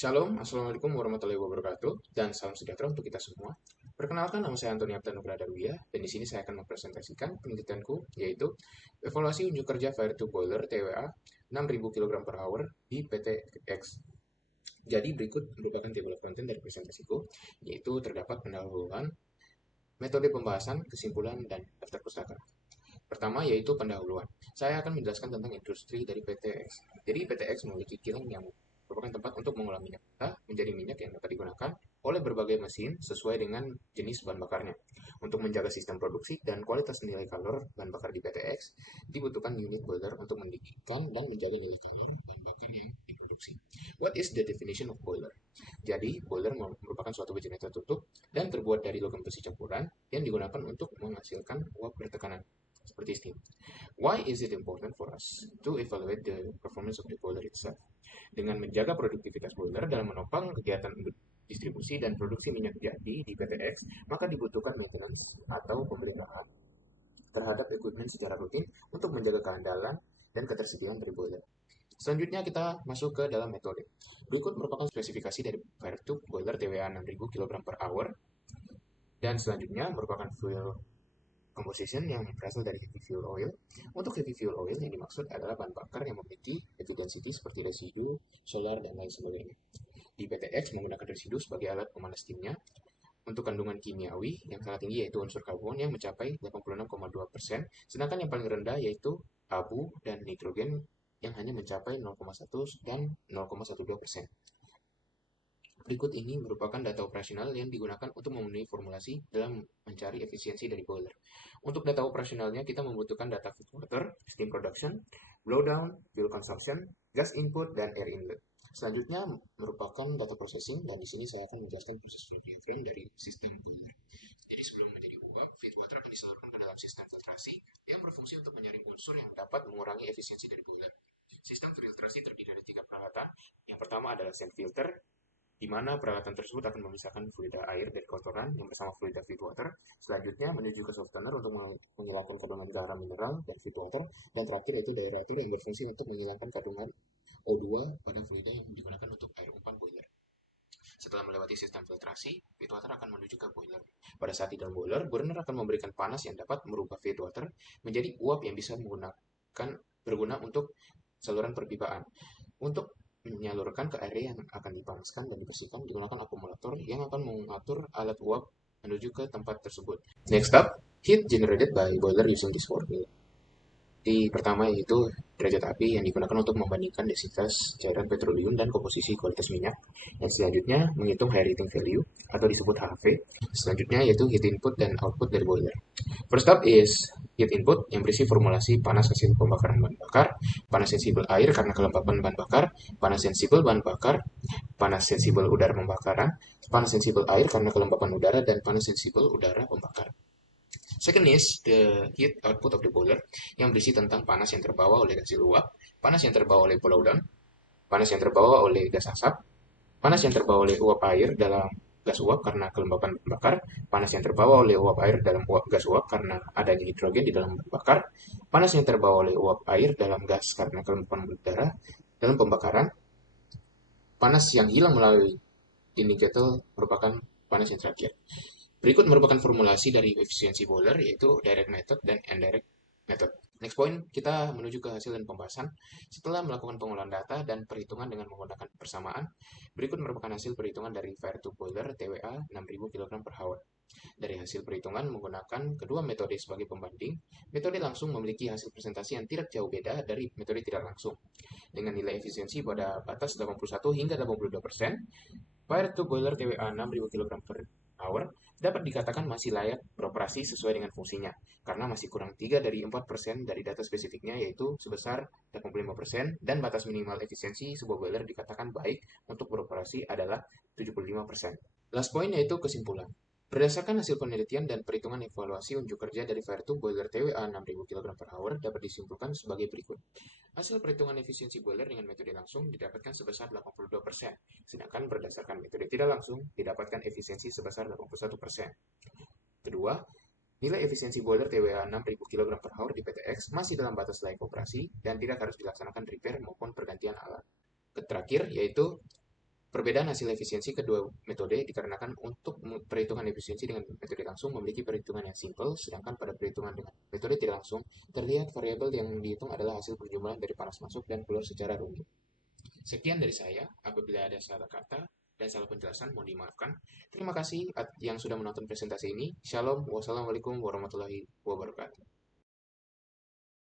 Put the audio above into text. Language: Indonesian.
Shalom, Assalamualaikum warahmatullahi wabarakatuh, dan salam sejahtera untuk kita semua. Perkenalkan, nama saya Antoni Aptanugraha Darwiyah, dan di sini saya akan mempresentasikan penelitianku, yaitu evaluasi unjuk kerja Fire Tube Boiler TWA 6000 kg per hour di PT X. Jadi berikut merupakan table of content dari presentasiku, yaitu terdapat pendahuluan, metode pembahasan, kesimpulan, dan daftar pustaka. Pertama yaitu pendahuluan. Saya akan menjelaskan tentang industri dari PT X. Jadi PT X memiliki kilang yang merupakan tempat untuk mengolah minyak mentah menjadi minyak yang dapat digunakan oleh berbagai mesin sesuai dengan jenis bahan bakarnya. Untuk menjaga sistem produksi dan kualitas nilai kalor bahan bakar di PT X, dibutuhkan unit boiler untuk mendidikkan dan menjaga nilai kalor bahan bakar yang diproduksi. What is the definition of boiler? Jadi, boiler merupakan suatu biji tertutup dan terbuat dari logam besi campuran yang digunakan untuk menghasilkan uap bertekanan seperti steam. Why is it important for us to evaluate the performance of the boiler itself? Dengan menjaga produktivitas boiler dalam menopang kegiatan distribusi dan produksi minyak jadi di PTX, maka dibutuhkan maintenance atau pemeliharaan terhadap equipment secara rutin untuk menjaga keandalan dan ketersediaan dari boiler. Selanjutnya kita masuk ke dalam metode. Berikut merupakan spesifikasi dari fire tube boiler TWA 6000 kg per hour dan selanjutnya merupakan fuel composition yang berasal dari heavy fuel oil. Untuk heavy fuel oil yang dimaksud adalah bahan bakar yang memiliki heavy density seperti residu, solar, dan lain sebagainya. Di PTX menggunakan residu sebagai alat pemanas timnya. Untuk kandungan kimiawi yang sangat tinggi yaitu unsur karbon yang mencapai 86,2%, sedangkan yang paling rendah yaitu abu dan nitrogen yang hanya mencapai 0,1 dan 0,12%. Berikut ini merupakan data operasional yang digunakan untuk memenuhi formulasi dalam mencari efisiensi dari boiler. Untuk data operasionalnya, kita membutuhkan data feed water, steam production, blowdown, fuel consumption, gas input, dan air inlet. Selanjutnya merupakan data processing, dan di sini saya akan menjelaskan proses flow diagram dari sistem boiler. Jadi sebelum menjadi uap, feed water akan disalurkan ke dalam sistem filtrasi yang berfungsi untuk menyaring unsur yang dapat mengurangi efisiensi dari boiler. Sistem filtrasi terdiri dari 3 peralatan. Yang pertama adalah sand filter, di mana peralatan tersebut akan memisahkan fluida air dari kotoran yang bersama fluida feed water. Selanjutnya menuju ke softener untuk menghilangkan kandungan garam mineral dari feed water. Dan terakhir yaitu aerator yang berfungsi untuk menghilangkan kandungan O2 pada fluida yang digunakan untuk air umpan boiler. Setelah melewati sistem filtrasi, feed water akan menuju ke boiler. Pada saat di dalam boiler, burner akan memberikan panas yang dapat merubah feed water menjadi uap yang bisa berguna untuk saluran perpipaan. Untuk menyalurkan ke area yang akan dipanaskan dan dibersihkan digunakan akumulator yang akan mengatur alat uap menuju ke tempat tersebut. Next up, heat generated by boiler using this formula. Di pertama yaitu derajat api yang digunakan untuk membandingkan densitas cairan petroleum dan komposisi kualitas minyak. Yang selanjutnya menghitung high heating value atau disebut HV. Selanjutnya yaitu heat input dan output dari boiler. First up is heat input yang berisi formulasi panas hasil pembakaran bahan bakar, panas sensibel air karena kelembapan bahan bakar, panas sensibel bahan bakar, panas sensibel udara pembakaran, panas sensibel air karena kelembapan udara, dan panas sensibel udara pembakar. Second is the heat output of the boiler yang berisi tentang panas yang terbawa oleh hasil uap, panas yang terbawa oleh blowdown, panas yang terbawa oleh gas asap, panas yang terbawa oleh uap air dalam gas uap karena kelembapan bahan bakar, panas yang terbawa oleh uap air dalam gas uap karena adanya hidrogen di dalam bahan bakar, panas yang terbawa oleh uap air dalam gas karena kelembapan udara dalam pembakaran, panas yang hilang melalui indicator merupakan panas yang terakhir. Berikut merupakan formulasi dari efisiensi boiler yaitu direct method dan indirect method. Next point, kita menuju ke hasil dan pembahasan. Setelah melakukan pengolahan data dan perhitungan dengan menggunakan persamaan, berikut merupakan hasil perhitungan dari fire tube boiler TWA 6000 kg per hour. Dari hasil perhitungan menggunakan kedua metode sebagai pembanding, metode langsung memiliki hasil presentasi yang tidak jauh beda dari metode tidak langsung. Dengan nilai efisiensi pada batas 81 hingga 82%, fire tube boiler TWA 6000 kg per hour dapat dikatakan masih layak beroperasi sesuai dengan fungsinya, karena masih kurang 3 dari 4% dari data spesifiknya yaitu sebesar 85% dan batas minimal efisiensi sebuah boiler dikatakan baik untuk beroperasi adalah 75%. Last point yaitu kesimpulan. Berdasarkan hasil penelitian dan perhitungan evaluasi unjuk kerja dari fire tube boiler TWA 6000 kg per hour dapat disimpulkan sebagai berikut. Hasil perhitungan efisiensi boiler dengan metode langsung didapatkan sebesar 82%, sedangkan berdasarkan metode tidak langsung didapatkan efisiensi sebesar 81%. Kedua, nilai efisiensi boiler TWA 6000 kg per hour di PTX masih dalam batas layak operasi dan tidak harus dilaksanakan repair maupun pergantian alat. Terakhir, yaitu Perbedaan hasil efisiensi kedua metode dikarenakan untuk perhitungan efisiensi dengan metode langsung memiliki perhitungan yang simpel, sedangkan pada perhitungan dengan metode tidak langsung, terlihat variabel yang dihitung adalah hasil perjumlahan dari panas masuk dan keluar secara rumit. Sekian dari saya, apabila ada salah kata dan salah penjelasan mohon dimaafkan. Terima kasih yang sudah menonton presentasi ini. Shalom, wassalamualaikum warahmatullahi wabarakatuh.